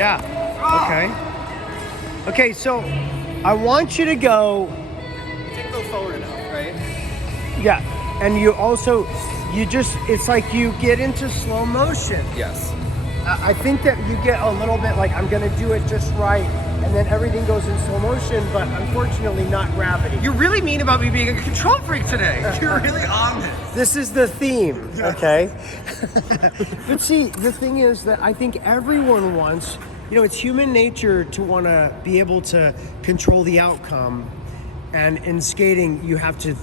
Yeah. Okay. Okay, so I want you to go. You didn't go forward enough, right? Yeah. And it's like you get into slow motion. Yes. I think that you get a little bit like, I'm going to do it just right, and then everything goes in slow motion, but unfortunately not gravity. You're really mean about me being a control freak today. You're really on this. This is the theme, okay? But see, the thing is that I think everyone wants, it's human nature to want to be able to control the outcome. And in skating, you have to,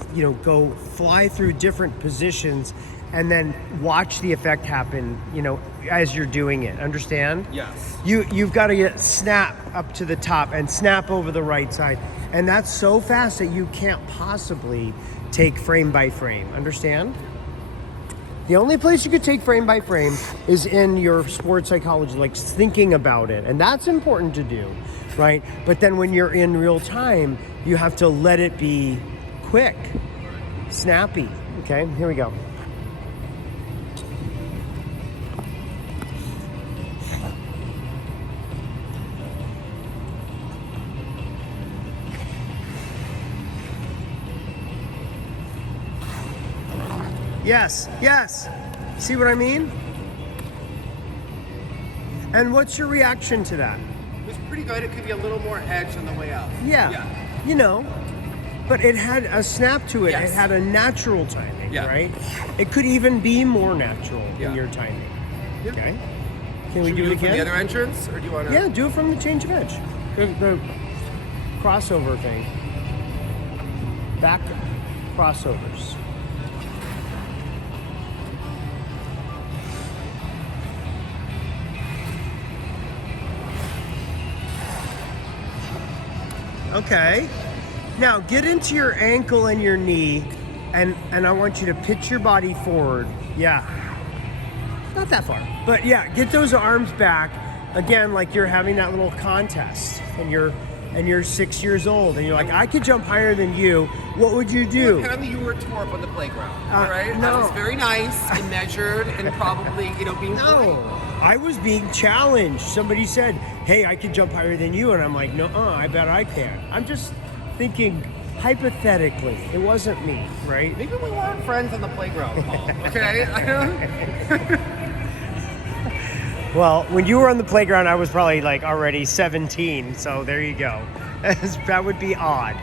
go fly through different positions and then watch the effect happen, as you're doing it. Understand? Yes. You've got to get snap up to the top and snap over the right side. And that's so fast that you can't possibly take frame by frame. Understand? The only place you could take frame by frame is in your sports psychology, like thinking about it. And that's important to do, right? But then when you're in real time, you have to let it be quick, snappy. Okay, here we go. Yes, yes. See what I mean? And what's your reaction to that? It was pretty good. It could be a little more edge on the way up. Yeah. But it had a snap to it. Yes. It had a natural timing, Yeah. right? It could even be more natural Yeah. in your timing. Yeah. Okay. Can we Should do it from again? the other entrance, or do you want to? Yeah, do it from the change of edge. The crossover thing. Back crossovers. Okay. Now get into your ankle and your knee, and I want you to pitch your body forward. Yeah. Not that far. But yeah, get those arms back. Again, like you're having that little contest, and you're 6 years old, and you're like, I could jump higher than you. What would you do? Apparently you were tore up on the playground. All right? No. I was very nice and measured and probably, being No, I was being challenged. Somebody said, hey, I can jump higher than you. And I'm like, no, I bet I can. I'm just thinking hypothetically. It wasn't me, right? Maybe we weren't friends on the playground, Paul. Okay? I don't... Well, when you were on the playground, I was probably like already 17. So there you go. That would be odd.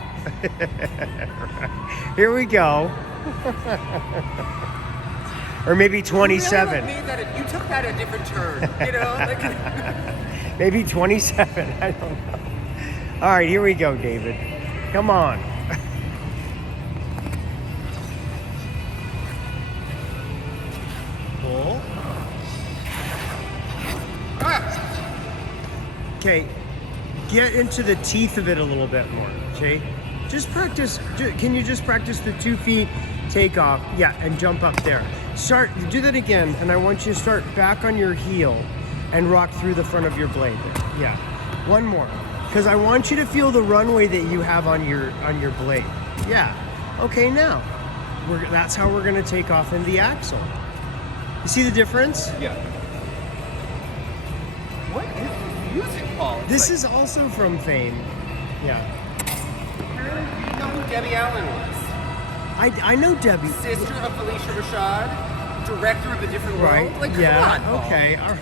Here we go. Or maybe 27. You took that a different turn, Maybe 27. I don't know. All right, here we go, David. Come on. Pull. Okay, get into the teeth of it a little bit more, okay? Just practice. Can you just practice the 2 feet, take off, yeah, and jump up there. Do that again, and I want you to start back on your heel and rock through the front of your blade there. Yeah, one more, because I want you to feel the runway that you have on your blade. Yeah, okay, now, that's how we're gonna take off in the axle. You see the difference? Yeah. What is this music, Paul? This is also from Fame. Yeah. You know who Debbie Allen was? I know Debbie. Sister of Felicia Rashad, director of A Different World. Right. Like, yeah. come on, Paul. Okay. All right.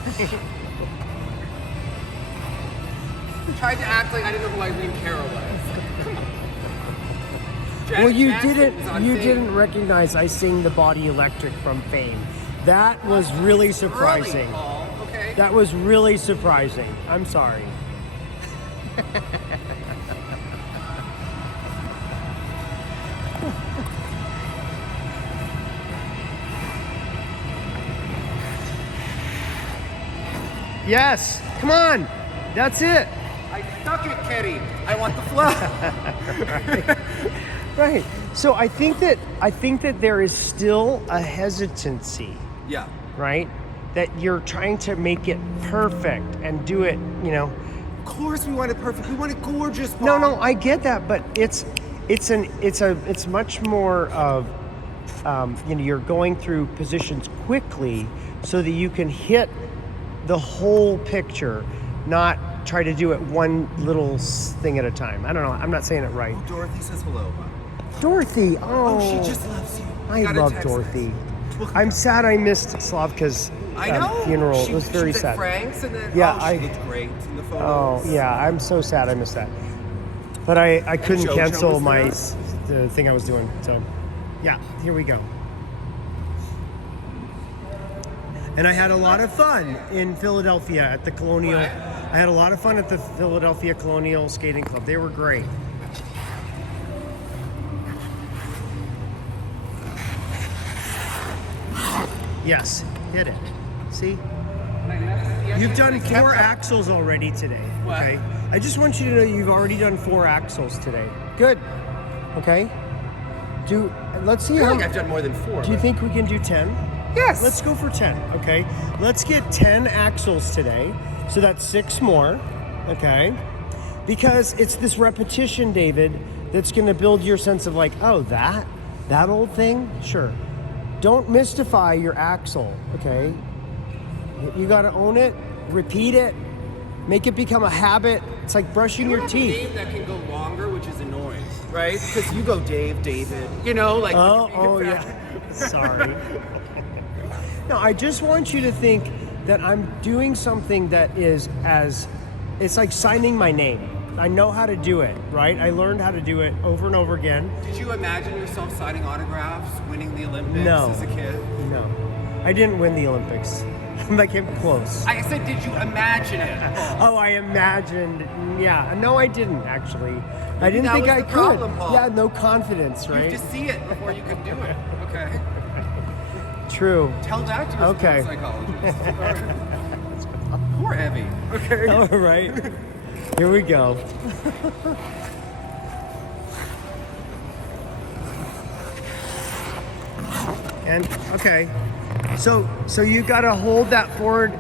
Tried to act like I didn't know who Irene Cara was. Well, you Jackson was on Fame. didn't recognize I Sing the Body Electric from Fame. That was really surprising. Early, Paul, okay? That was really surprising. I'm sorry. Yes, come on. That's it. I suck it, Kenny. I want the flow. Right. So I think that there is still a hesitancy, Yeah. right? That you're trying to make it perfect and do it, Of course we want it perfect. We want it gorgeous, Paul. No, I get that, but it's much more of you're going through positions quickly so that you can hit the whole picture not try to do it one little thing at a time. I don't know. I'm not saying it right. Oh, Dorothy says hello. Dorothy. Oh, Oh, she just loves you. I Gotta love text her. Dorothy. Well, I'm sad I missed Slavka's I know. funeral. She, It was very she was sad. at Frank's and then Yeah, she I- looked great in the Oh, photos. yeah. I'm so sad I missed that. But I couldn't JoJo cancel was my there? the thing I was doing. So, yeah, here we go. And I had a lot of fun in Philadelphia at the Colonial. Right. I had a lot of fun at the Philadelphia Colonial Skating Club. They were great. Yes, hit it. See? You've done 4 axles already today. What? Okay. I just want you to know you've already done 4 axles today. Good. Okay. Let's see I feel how. like I've done more than 4. Do you think we can do 10? Yes. Let's go for 10. Okay. Let's get 10 axles today. So that's 6 more. Okay. Because it's this repetition, David, that's going to build your sense of like, oh, that old thing. Sure. Don't mystify your axle. Okay. You got to own it, repeat it, make it become a habit. It's like brushing your teeth. Dave that can go longer, which is annoying, right? Because you go Dave, David. You know, like. Oh yeah. Sorry. No, I just want you to think that I'm doing something that is it's like signing my name. I know how to do it, right? I learned how to do it over and over again. Did you imagine yourself signing autographs, winning the Olympics No. as a kid? No, I didn't win the Olympics. I came close. I said, did you imagine it? Oh, I imagined. Yeah, no, I didn't actually. I didn't that think was I the could. problem, Paul. Yeah, no confidence, You right? have to see it before you can do it. Okay. True. Tell that to your Okay. sports psychologist. Poor Evie. Okay. All right. Here we go. And okay. So you got to hold that forward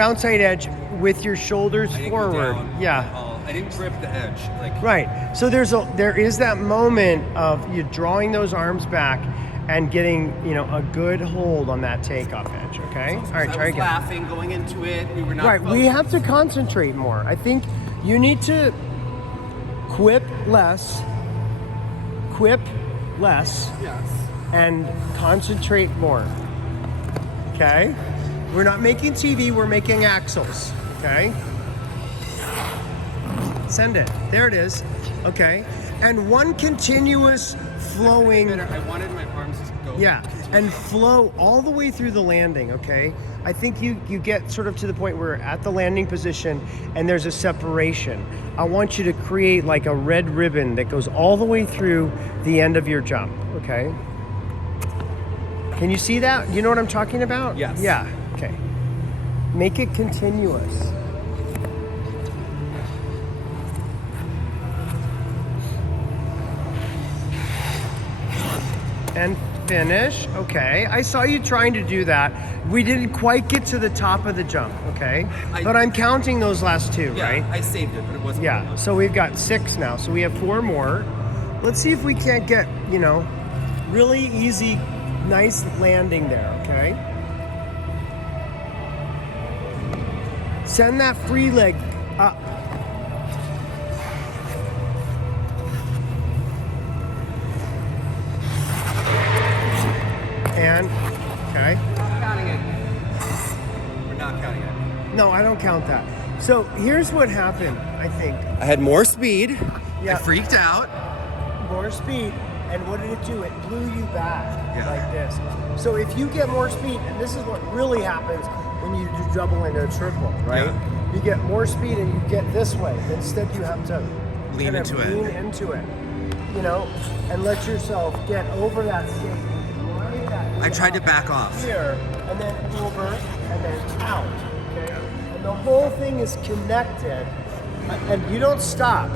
outside edge with your shoulders I didn't go forward. down Yeah. at all. I didn't grip the edge. Like. Right. So there is that moment of you drawing those arms back and getting, a good hold on that takeoff edge, okay? All right, I try was again. laughing going into it. We were not. Right, we focused. have to concentrate more. I think you need to quip less, Yes. and concentrate more. Okay? We're not making TV, we're making axles. Okay? Send it. There it is. Okay. And one continuous flowing. I wanted my arms to go. Yeah, and flow all the way through the landing, okay? I think you get sort of to the point where at the landing position and there's a separation. I want you to create like a red ribbon that goes all the way through the end of your jump, okay? Can you see that? You know what I'm talking about? Yes. Yeah, okay. Make it continuous. And finish. Okay. I saw you trying to do that. We didn't quite get to the top of the jump, okay? But I'm counting those last 2, Yeah, right? I saved it, but it wasn't. Yeah. So we've got 6 now. So we have 4 more. Let's see if we can't get, really easy, nice landing there, okay? Send that free leg up. And, okay. We're not counting it. We're not counting it. No, I don't count that. So here's what happened, I think. I had more speed. Yeah. I freaked out. More speed, and what did it do? It blew you back Yeah. like this. So if you get more speed, and this is what really happens when you do double into a triple, right? Yeah. You get more speed and you get this way. Instead, you have to Lean kind of into it. lean into it, and let yourself get over that stick. I tried to back off. Here, and then over, and then out. Okay? And the whole thing is connected, and you don't stop.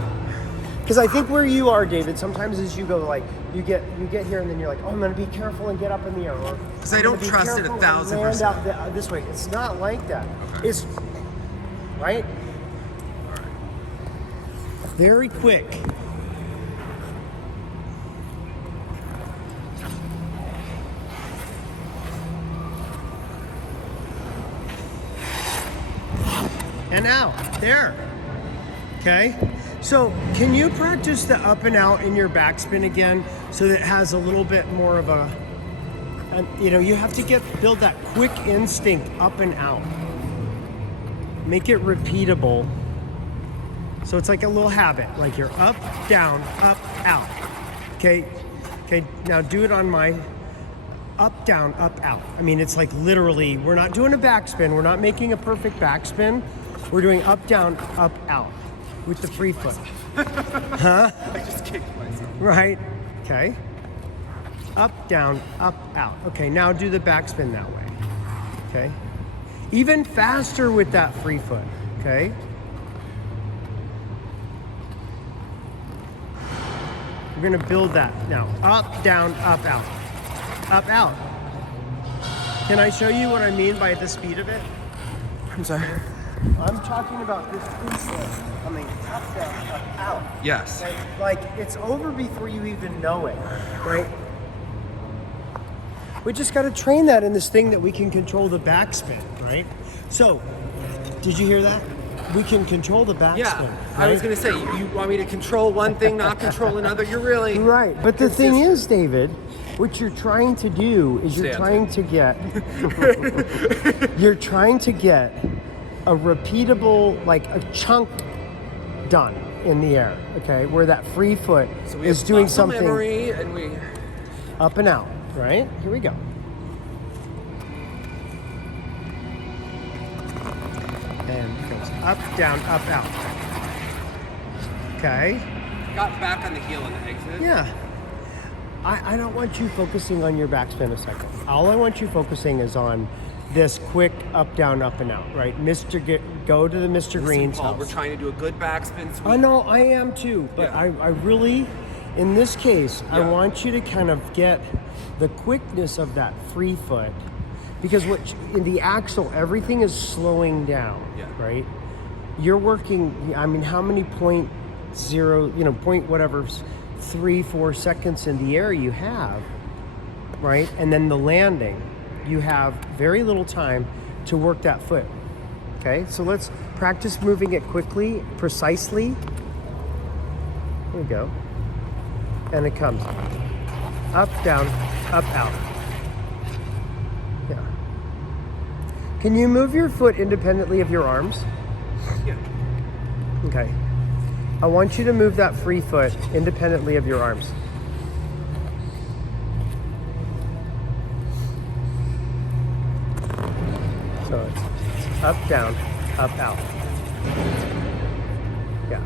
Because I think where you are, David, sometimes as you go, like you get here, and then you're like, oh, I'm gonna be careful and get up in the air, or 'Cause I I'm don't gonna be trust it careful and 1,000%. land out this way. It's not like that. Okay. It's right. Very quick. and out. There. Okay? So can you practice the up and out in your backspin again so that it has a little bit more of a, you know, you have to build that quick instinct up and out. Make it repeatable. So it's like a little habit, like you're up, down, up, out. Okay, now do it on my up, down, up, out. I mean, it's like literally, we're not doing a backspin. We're not making a perfect backspin. We're doing up, down, up, out with the free foot. Huh? I just kicked myself. Right, okay. Up, down, up, out. Okay, now do the backspin that way, okay? Even faster with that free foot, okay? We're gonna build that now. Up, down, up, out. Up, out. Can I show you what I mean by the speed of it? I'm sorry. I'm talking about this instant coming up, down, up, out. Yes. Like it's over before you even know it, right? We just gotta train that in this thing that we can control the backspin, right? So, did you hear that? We can control the backspin. Yeah, right? I was gonna say, you want me to control one thing, not control another? You're really right. But the thing is, David, what you're trying to do is you're trying to get a repeatable, like a chunk done in the air, okay? Where that free foot is doing something memory and we up and out, right? Here we go. And it goes up, down, up, out. Okay. got back on the heel on the exit. Yeah. I don't want you focusing on your backspin a second. All I want you focusing is on this quick up, down, up, and out, right? Go to the Mr. Green's Paul, house. we're trying to do a good backspin sweep. I know, I am too, but Yeah. I really, in this case, I Yeah. want you to kind of get the quickness of that free foot, because in the axle, everything is slowing down, Yeah. right? You're working, I mean, how many point whatever, 3-4 seconds in the air you have, right? And then the landing, you have very little time to work that foot. Okay, so let's practice moving it quickly, precisely. There we go. And it comes up, down, up, out. Yeah. Can you move your foot independently of your arms? Yeah. Okay. I want you to move that free foot independently of your arms. So it's up, down, up, out. Yeah.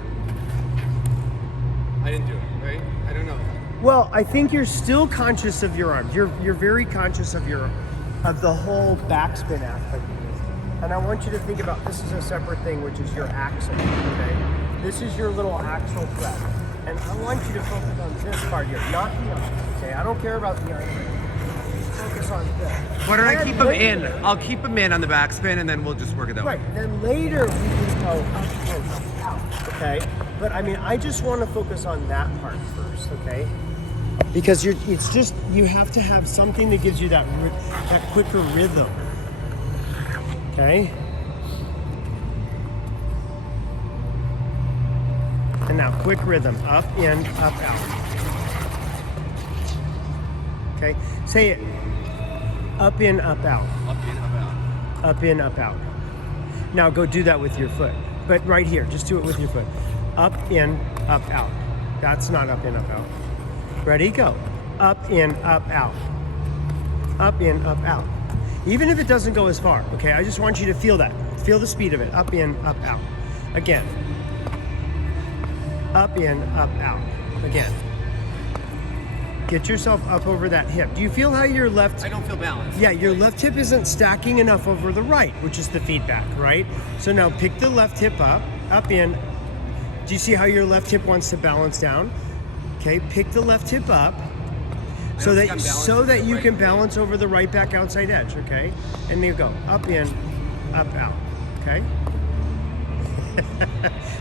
I didn't do it, right? I don't know. Well, I think you're still conscious of your arms. You're very conscious of the whole backspin aspect of this. And I want you to think about this is a separate thing, which is your axle. Okay. This is your little axle thread. And I want you to focus on this part here, not the arm. Okay, I don't care about the arm. Just focus on this. Why don't I And keep them later- in? I'll keep them in on the backspin and then we'll just work it that way. Right, then later we can go up, close, out, okay? But I mean, I just want to focus on that part first, okay? Because it's just, you have to have something that gives you that quicker rhythm, okay? And now quick rhythm, up, in, up, out. Okay, say it. Up, in, up, out. Up in, up out. Up, in, up, out. Now go do that with your foot. But right here, just do it with your foot. Up, in, up, out. That's not up, in, up, out. Ready, go. Up, in, up, out. Up, in, up, out. Even if it doesn't go as far, okay? I just want you to feel that. Feel the speed of it. Up, in, up, out. Again. Up, in, up, out. Again. Get yourself up over that hip. Do you feel how your left... I don't feel balanced. Yeah, your left hip isn't stacking enough over the right, which is the feedback, right? So now pick the left hip up, in. Do you see how your left hip wants to balance down? Okay, pick the left hip up so that you can balance over the right back outside edge, okay? And there you go, up, in, up, out, okay?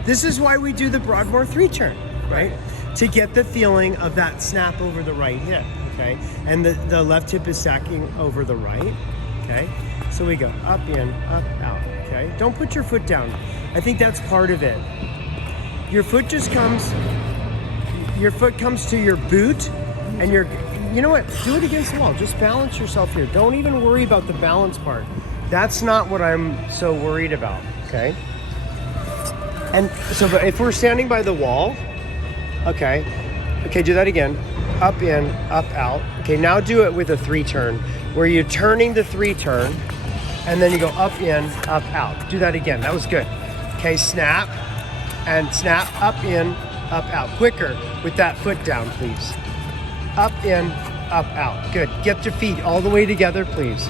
This is why we do the Broadmoor 3-turn, right? To get the feeling of that snap over the right hip, okay? And the left hip is stacking over the right, okay? So we go up, in, up, out, okay? Don't put your foot down. I think that's part of it. Your foot comes to your boot, and you know what? Do it against the wall. Just balance yourself here. Don't even worry about the balance part. That's not what I'm so worried about, okay? And so if we're standing by the wall, okay, do that again. Up, in, up, out. Okay, now do it with a 3-turn, where you're turning the 3-turn, and then you go up, in, up, out. Do that again. That was good. Okay, snap, and snap, up, in, up, out. Quicker with that foot down, please. Up, in, up, out. Good. Get your feet all the way together, please.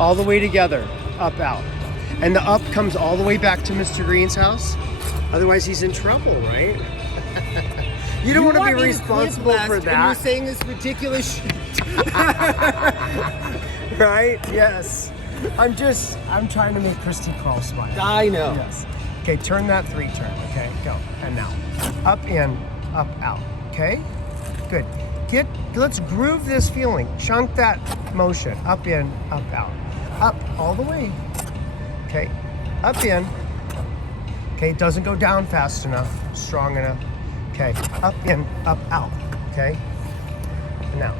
All the way together. Up, out. And the up comes all the way back to Mr. Green's house. Otherwise, he's in trouble, right? You don't want to be responsible for that. And you're saying this ridiculous shit. Right? Yes. I'm trying to make Christy Carl smile. I know. Yes. Okay, turn that 3-turn. Okay, go. And now. Up, in, up, out. Okay? Good. Let's groove this feeling. Chunk that motion. Up, in, up, out. Up, all the way. Okay. Up, in. Okay, it doesn't go down fast enough, strong enough. Okay, up, in, up, out. Okay? And now.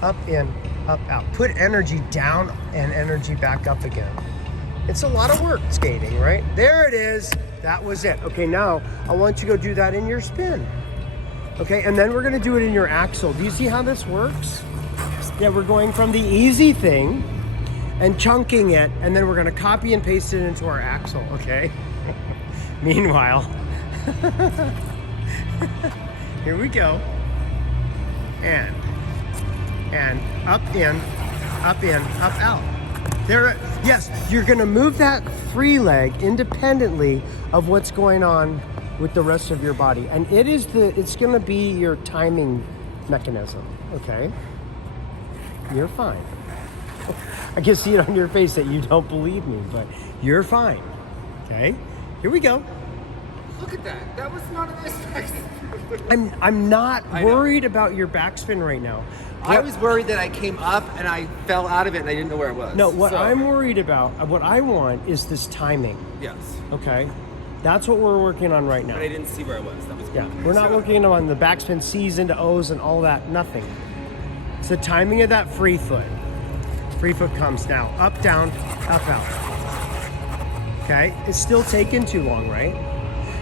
Up, in, up, out. Put energy down and energy back up again. It's a lot of work skating, right? There it is. That was it. Okay, now I want you to go do that in your spin. Okay, and then we're gonna do it in your axle. Do you see how this works? Yeah, we're going from the easy thing and chunking it, and then we're gonna copy and paste it into our axle, okay? Meanwhile, here we go. And up, in, up, out. There, yes, you're gonna move that free leg independently of what's going on with the rest of your body. And it's gonna be your timing mechanism, okay? You're fine. I can see it on your face that you don't believe me, but you're fine, okay? Here we go. Look at that. That was not a nice place. I'm not worried about your backspin right now. I was worried that I came up and I fell out of it and I didn't know where it was. No, what I'm worried about, what I want is this timing. Yes. Okay? That's what we're working on right now. But I didn't see where it was. That was Yeah, we're not working on the backspin C's into O's and all that, nothing. It's the timing of that free foot. Free foot comes now. Up, down, up, out. Okay? It's still taking too long, right?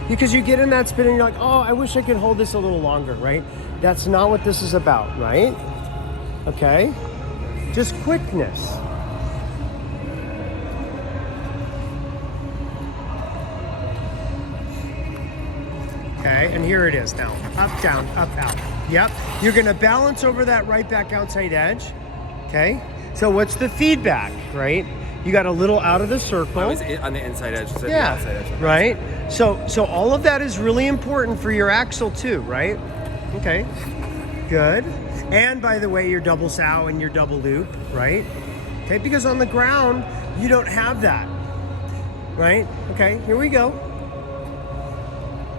Because you get in that spin and you're like, oh, I wish I could hold this a little longer, right? That's not what this is about, right? Okay? Just quickness. Okay, and here it is now. Up, down, up, out. Yep. You're gonna balance over that right back outside edge. Okay? So what's the feedback, right? You got a little out of the circle. I was on the inside edge. So Yeah, the outside edge. right? So all of that is really important for your axle too, right? Okay, good. And by the way, your double sow and your double loop, right? Okay, because on the ground, you don't have that, right? Okay, here we go.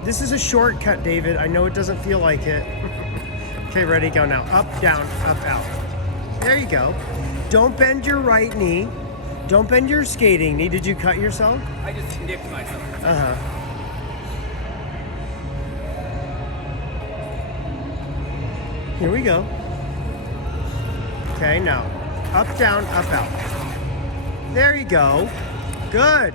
This is a shortcut, David. I know it doesn't feel like it. Okay, ready, go now. Up, down, up, out. There you go. Don't bend your right knee. Don't bend your skating knee. Did you cut yourself? I just nipped myself. Uh-huh. Here we go. Okay, now. Up, down, up, out. There you go. Good.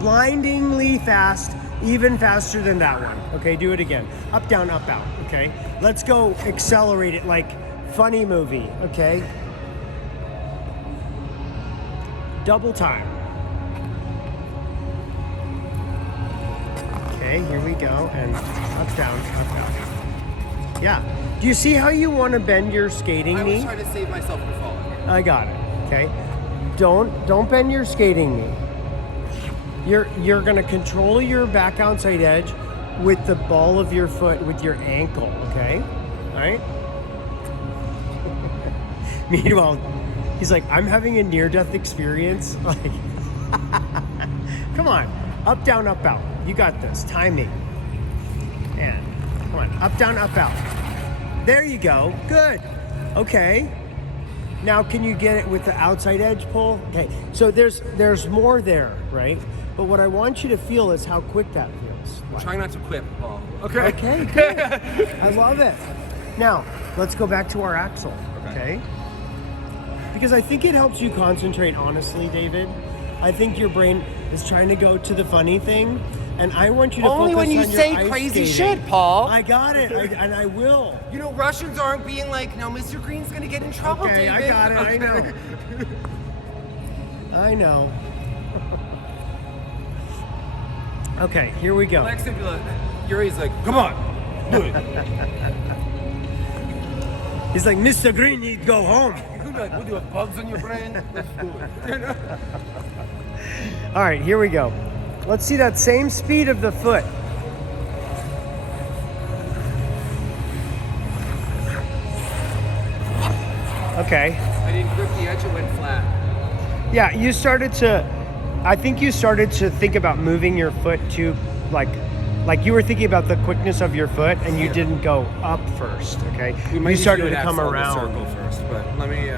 Blindingly fast, even faster than that one. Okay, do it again. Up, down, up, out. Okay, let's go accelerate it like funny movie. Okay, double time. Okay, here we go, and up, down, up, out. Yeah. Do you see how you want to bend your skating knee? I was trying to save myself from falling. I got it. Okay. Don't bend your skating knee. You're gonna control your back outside edge with the ball of your foot, with your ankle. Okay. All right. Meanwhile, he's like, I'm having a near-death experience. Like, come on, up, down, up, out. You got this. Timing. And come on, up, down, up, out. There you go. Good. Okay. Now can you get it with the outside edge pull? Okay, so there's more there, right? But what I want you to feel is how quick that feels. I'm trying not to quit, Paul. Okay. Okay, good. I love it. Now, let's go back to our axle, okay? Because I think it helps you concentrate, honestly, David. I think your brain is trying to go to the funny thing, and I want you to Only focus when you on your say ice crazy skating. shit, Paul. I got it, and I will. You know, Russians aren't being like, now Mr. Green's gonna get in trouble, Okay, David. I got it, I know. I know. Okay, here we go. Alexa be like, Yuri's like, come on, do it. He's like, Mr. Green, you'd go home. You're like, what do you have bugs on your brain? Let's do it. All right, here we go. Let's see that same speed of the foot. Okay. I didn't grip the edge, it went flat. Yeah, I think you started to think about moving your foot to like you were thinking about the quickness of your foot and you didn't go up first, okay? You started to come around. Circle first, but let me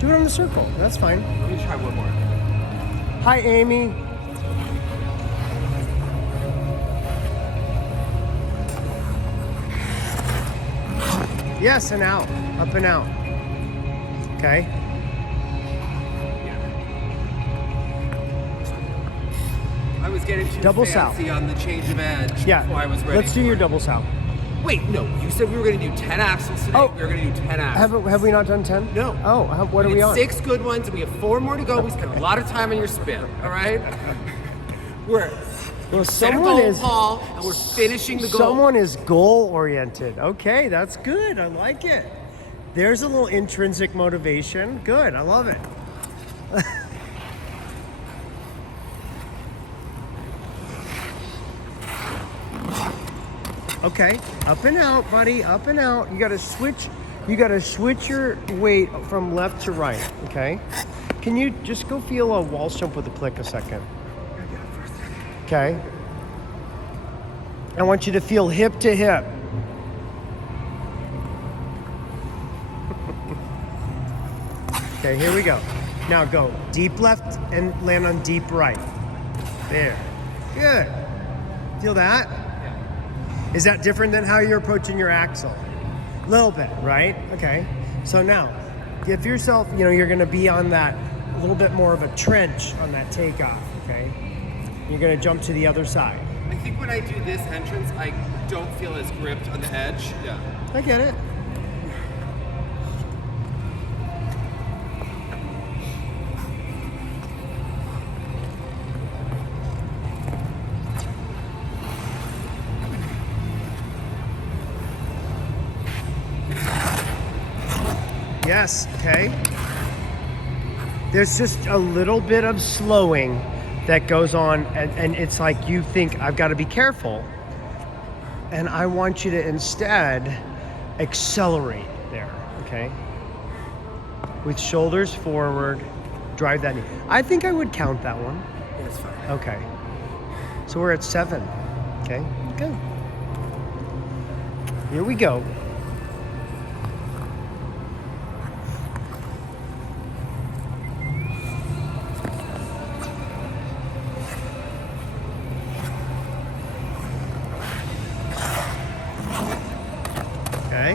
Do it on the circle, that's fine. let me try one more. Hi, Amy. Yes, and out, up and out. Okay. I was getting too Double fancy south. on the change of edge Yeah, before I was ready. let's do your double south. Wait, no, you said we were gonna do 10 axles today. Oh. We were gonna do 10 axles. Have we not done 10? No. Oh, what are we did on? 6 good ones, and we have 4 more to go. We spent a lot of time on your spin, all right? We're Well, set a someone goal, is Paul, and we're finishing the goal. Someone is goal oriented. Okay, that's good. I like it. There's a little intrinsic motivation. Good. I love it. Okay, up and out, buddy. Up and out. You got to switch. You got to switch your weight from left to right. Okay. Can you just go feel a wall jump with a click a second? Okay. I want you to feel hip to hip. Okay, here we go. Now go deep left and land on deep right. There. Good. Feel that? Is that different than how you're approaching your axle? A little bit, right? Okay. So now, give yourself, you're going to be on that a little bit more of a trench on that takeoff, okay? You're going to jump to the other side. I think when I do this entrance, I don't feel as gripped on the edge. Yeah. I get it. Yes, okay. There's just a little bit of slowing that goes on, and it's like you think, I've got to be careful. And I want you to instead accelerate there, okay? With shoulders forward, drive that knee. I think I would count that one. That's fine. Okay. So we're at 7, okay? Good. Here we go. Okay.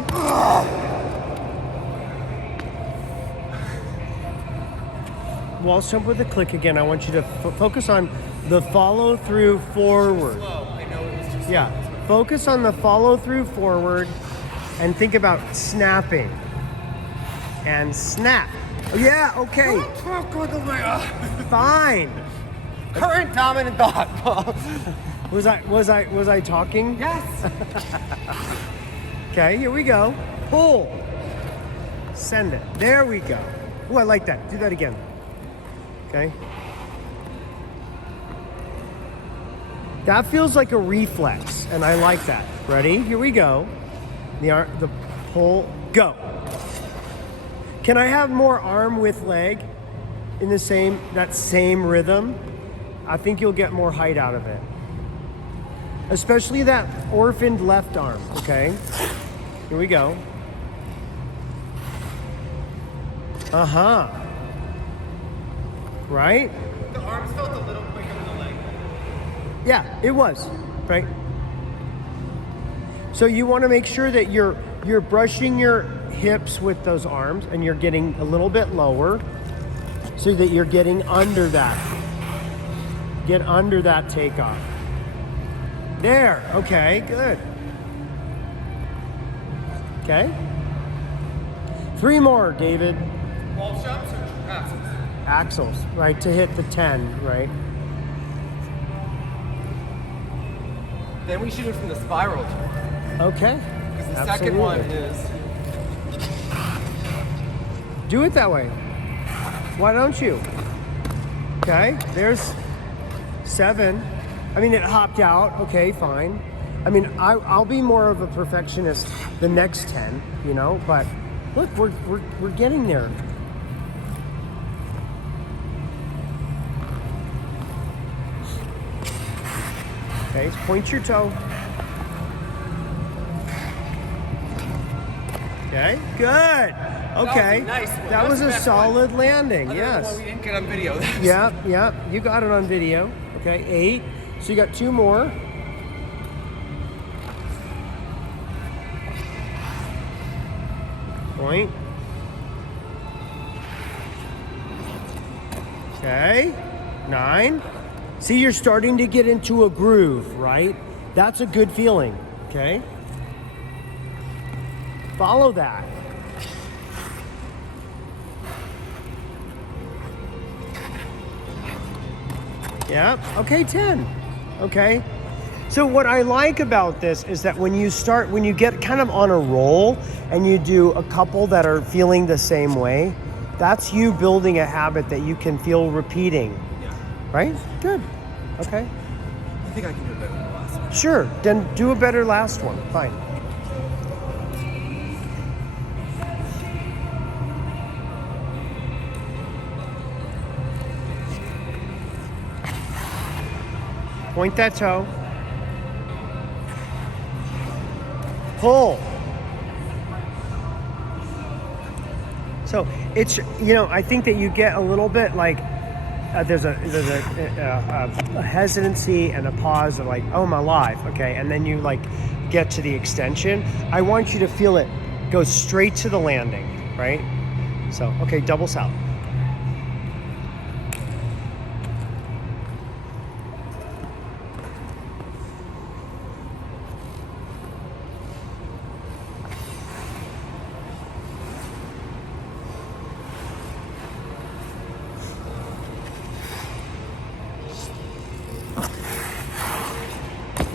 Wall jump with a click again. I want you to focus on the follow through forward. Slow. I know it was too slow. Yeah. Focus on the follow through forward and think about snapping. And snap. Yeah, okay. Fine. Current dominant thought, Paul. Was I talking? Yes. Okay, here we go. Pull. Send it. There we go. Oh, I like that. Do that again. Okay. That feels like a reflex, and I like that. Ready? Here we go. The pull, go. Can I have more arm with leg in that same rhythm? I think you'll get more height out of it. Especially that orphaned left arm, okay? Here we go. Uh-huh. Right? The arms felt a little quicker than the leg. Yeah, it was, right? So you want to make sure that you're brushing your hips with those arms and you're getting a little bit lower so that you're getting under that. Get under that takeoff. There, okay, good. Okay. 3 more, David. Wall jumps or axels? Axels, right, to hit the 10, right? Then we shoot it from the spiral turn. Okay. Because the second one is... Do it that way. Why don't you? Okay, there's 7. I mean, it hopped out. Okay, fine. I mean, I'll be more of a perfectionist the next 10, you know, but look, we're getting there. Okay, point your toe. Okay, good. Okay, nice one. that was a solid landing. Other than Yes. one we didn't get on video. Yeah, you got it on video. Okay, 8. So you got 2 more. Point. Okay, 9. See, you're starting to get into a groove, right? That's a good feeling, okay? Follow that. Yeah, okay, 10. Okay. So what I like about this is that when you get kind of on a roll and you do a couple that are feeling the same way, that's you building a habit that you can feel repeating. Yeah. Right? Good. Okay. I think I can do better than the last one. Sure. Then do a better last one. Fine. Point that toe. Pull. So it's, you know, I think that you get a little bit like there's a hesitancy and a pause of like, oh my life, okay, and then you like get to the extension. I want you to feel it go straight to the landing, right? So okay, double south.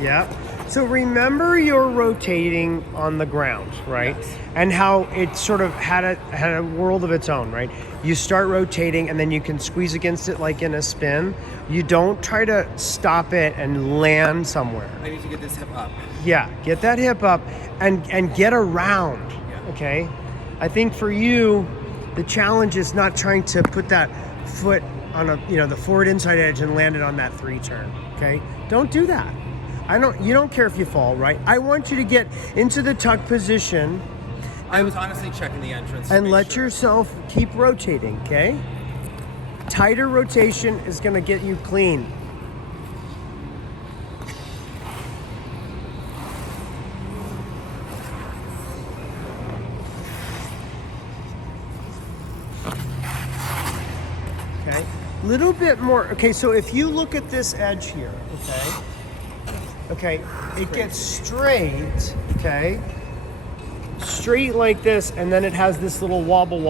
Yeah. So remember you're rotating on the ground, right? Yes. And how it sort of had a world of its own, right? You start rotating and then you can squeeze against it like in a spin. You don't try to stop it and land somewhere. I need to get this hip up. Yeah, get that hip up and get around, Yeah. okay? I think for you, the challenge is not trying to put that foot on the forward inside edge and land it on that 3 turn, okay? Don't do that. You don't care if you fall, right? I want you to get into the tuck position. I was honestly checking the entrance. And let yourself keep rotating, okay? Tighter rotation is gonna get you clean. Okay, little bit more. Okay, so if you look at this edge here, okay, it gets straight, okay? Straight like this, and then it has this little wobble,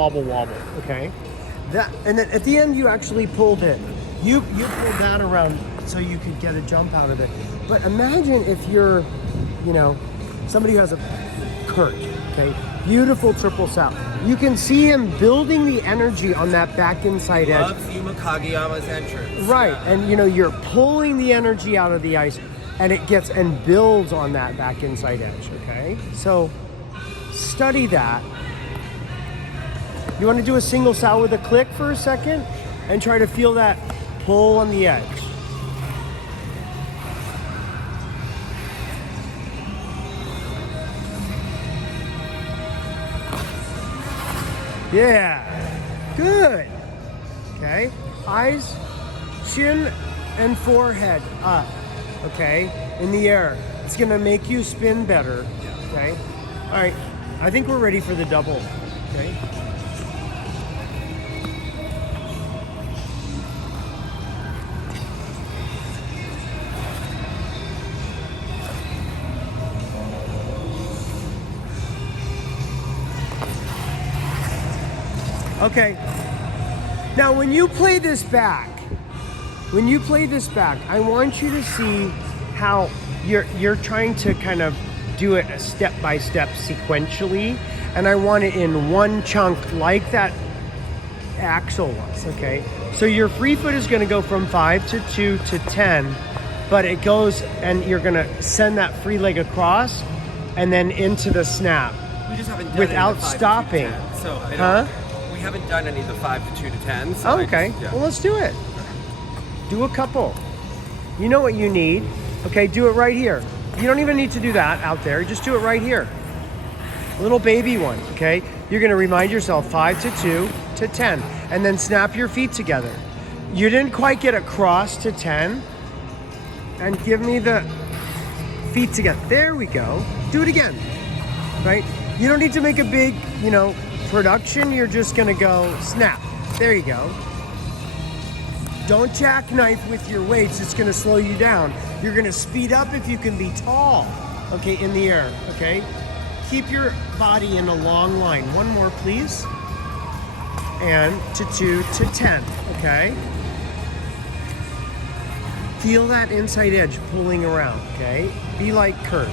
okay? And then at the end, you actually pulled it. You pulled that around so you could get a jump out of it. But imagine if you're, somebody who has a Kurt, okay? Beautiful triple south. You can see him building the energy on that back inside edge. Loves Yuma Kageyama's entrance. Right, Yeah. and you're pulling the energy out of the ice, and it gets and builds on that back inside edge, okay? So study that. You want to do a single sow with a click for a second and try to feel that pull on the edge. Yeah. Good. Okay. Eyes, chin, and forehead up. Okay. In the air. It's going to make you spin better. Okay. All right. I think we're ready for the double. Okay. Okay. Now, when you play this back, I want you to see how you're trying to kind of do it step by step sequentially, and I want it in one chunk like that Axel was. Okay. So your free foot is going to go from 5 to 2 to 10, but it goes, and you're going to send that free leg across, and then into the snap. We just haven't done without any of the 5 to 2 to stopping. 10, so I don't, Huh? We haven't done any of the 5 to 2 to 10. So Oh, okay. Well, let's do it. Do a couple. You know what you need. Okay, do it right here. You don't even need to do that out there. Just do it right here. Little baby one, okay? You're gonna remind yourself 5 to 2 to 10, and then snap your feet together. You didn't quite get across to 10, and give me the feet together. There we go. Do it again, right? You don't need to make a big, production. You're just gonna go snap. There you go. Don't jackknife with your weights. It's gonna slow you down. You're gonna speed up if you can be tall, okay, in the air, okay? Keep your body in a long line. One more, please. And to 2 to 10, okay? Feel that inside edge pulling around, okay? Be like Kurt.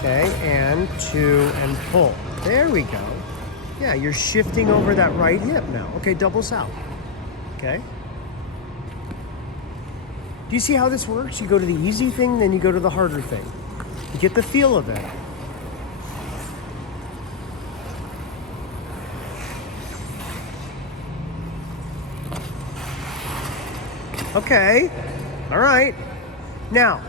Okay, and 2 and pull. There we go. Yeah, you're shifting over that right hip now. Okay, double south. Okay. Do you see how this works? You go to the easy thing, then you go to the harder thing. You get the feel of it. Okay. All right. Now,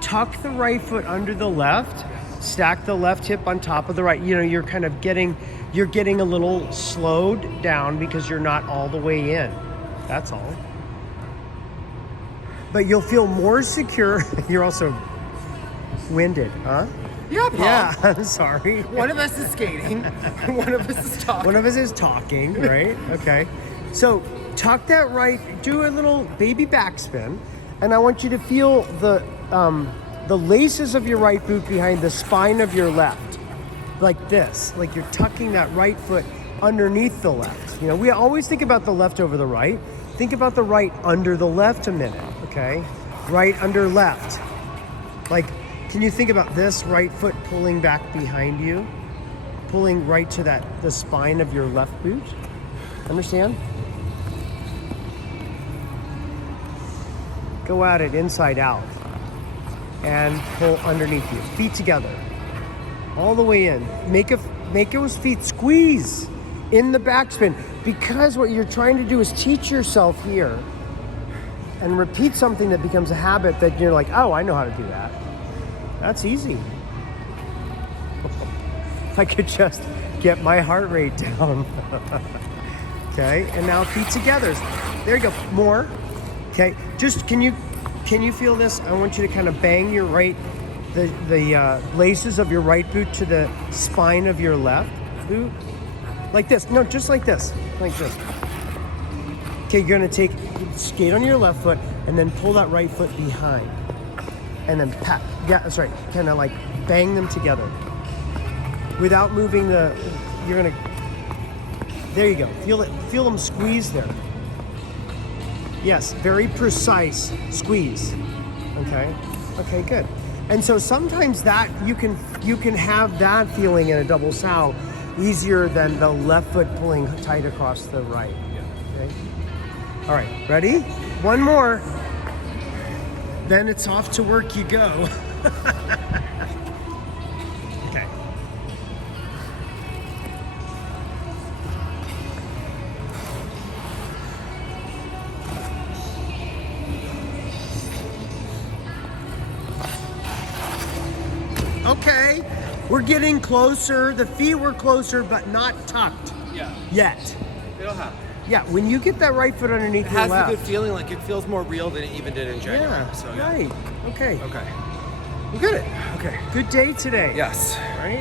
tuck the right foot under the left, stack the left hip on top of the right. You're kind of getting a little slowed down because you're not all the way in. That's all. But you'll feel more secure. You're also winded, huh? Yeah, Paul. Yeah, I'm sorry. One of us is skating. One of us is talking. One of us is talking, right? Okay. So tuck that right, do a little baby backspin, and I want you to feel the laces of your right boot behind the spine of your left. Like this, like you're tucking that right foot underneath the left. We always think about the left over the right. Think about the right under the left a minute, okay? Right under left. Like, can you think about this right foot pulling back behind you? Pulling right to the spine of your left boot? Understand? Go at it inside out. And pull underneath you. Feet together. All the way in. Make those feet squeeze in the backspin, because what you're trying to do is teach yourself here and repeat something that becomes a habit that you're like, oh, I know how to do that. That's easy. If I could just get my heart rate down. Okay, and now feet together. There you go. More. Okay, just can you feel this? I want you to kind of bang your the laces of your right boot to the spine of your left boot. Like this. No, just like this. Like this. Okay, you're gonna skate on your left foot and then pull that right foot behind. And then pat. Yeah, that's right. Kind of like bang them together. Without moving there you go. Feel them squeeze there. Yes, very precise squeeze. Okay? Okay, good. And so sometimes that you can have that feeling in a double sow easier than the left foot pulling tight across the right. Okay? All right, ready? One more. Then it's off to work you go. Okay. Okay, we're getting closer. The feet were closer, but not tucked. Yeah. yet. It'll happen. Yeah, when you get that right foot underneath It your has left. a good feeling, like it feels more real than it even did in January. Yeah, So, right. Okay. Okay. We got it. Okay. Good day today. Yes. Right?